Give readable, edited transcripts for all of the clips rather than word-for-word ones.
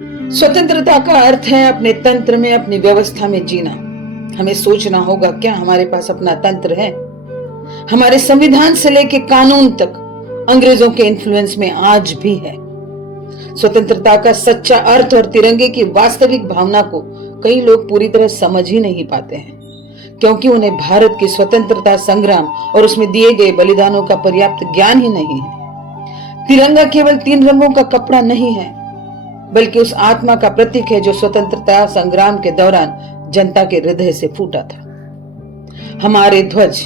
स्वतंत्रता का अर्थ है अपने तंत्र में, अपनी व्यवस्था में जीना। हमें सोचना होगा, क्या हमारे पास अपना तंत्र है? हमारे संविधान से लेकर कानून तक अंग्रेजों के इन्फ्लुएंस में आज भी है। स्वतंत्रता का सच्चा अर्थ और तिरंगे की वास्तविक भावना को कई लोग पूरी तरह समझ ही नहीं पाते हैं, क्योंकि उन्हें भारत की स्वतंत्रता संग्राम और उसमें दिए गए बलिदानों का पर्याप्त ज्ञान ही नहीं है। तिरंगा केवल 3 रंगों का कपड़ा नहीं है, बल्कि उस आत्मा का प्रतीक है जो स्वतंत्रता संग्राम के दौरान जनता के हृदय से फूटा था। हमारे ध्वज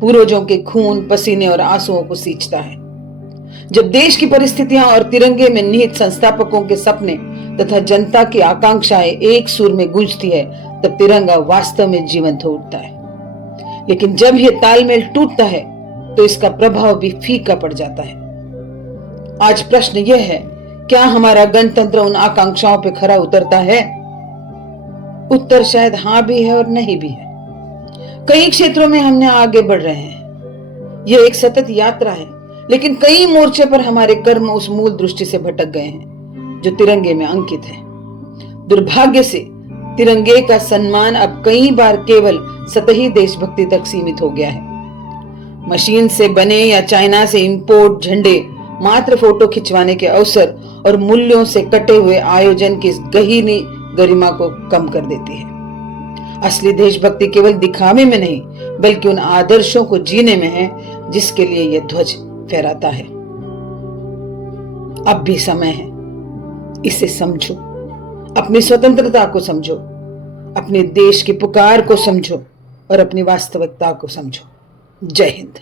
पूर्वजों के खून, पसीने और आंसुओं को सींचता है। जब देश की परिस्थितियां और तिरंगे में निहित संस्थापकों के सपने तथा जनता की आकांक्षाएं एक सुर में गूंजती है, तब तिरंगा वास्तव में जीवंत हो उठता है। लेकिन जब यह तालमेल टूटता है तो इसका प्रभाव भी फीका पड़ जाता है। आज प्रश्न यह है, क्या हमारा गणतंत्र उन आकांक्षाओं पर खरा उतरता है? उत्तर शायद हाँ भी है और नहीं भी है। कई क्षेत्रों में हमने आगे बढ़ रहे हैं। यह एक सतत यात्रा है, लेकिन कई मोर्चे पर हमारे कर्म उस मूल दृष्टि से भटक गए हैं जो तिरंगे में अंकित है। दुर्भाग्य से तिरंगे का सम्मान अब कई बार केवल सतही देशभक्ति तक सीमित हो गया है। मशीन से बने या चाइना से इंपोर्ट झंडे मात्र फोटो खिंचवाने के अवसर और मूल्यों से कटे हुए आयोजन की गहरी गरिमा को कम कर देती है। असली देशभक्ति केवल दिखावे में नहीं, बल्कि उन आदर्शों को जीने में है जिसके लिए यह ध्वज फहराता है। अब भी समय है, इसे समझो, अपनी स्वतंत्रता को समझो, अपने देश की पुकार को समझो और अपनी वास्तविकता को समझो। जय हिंद।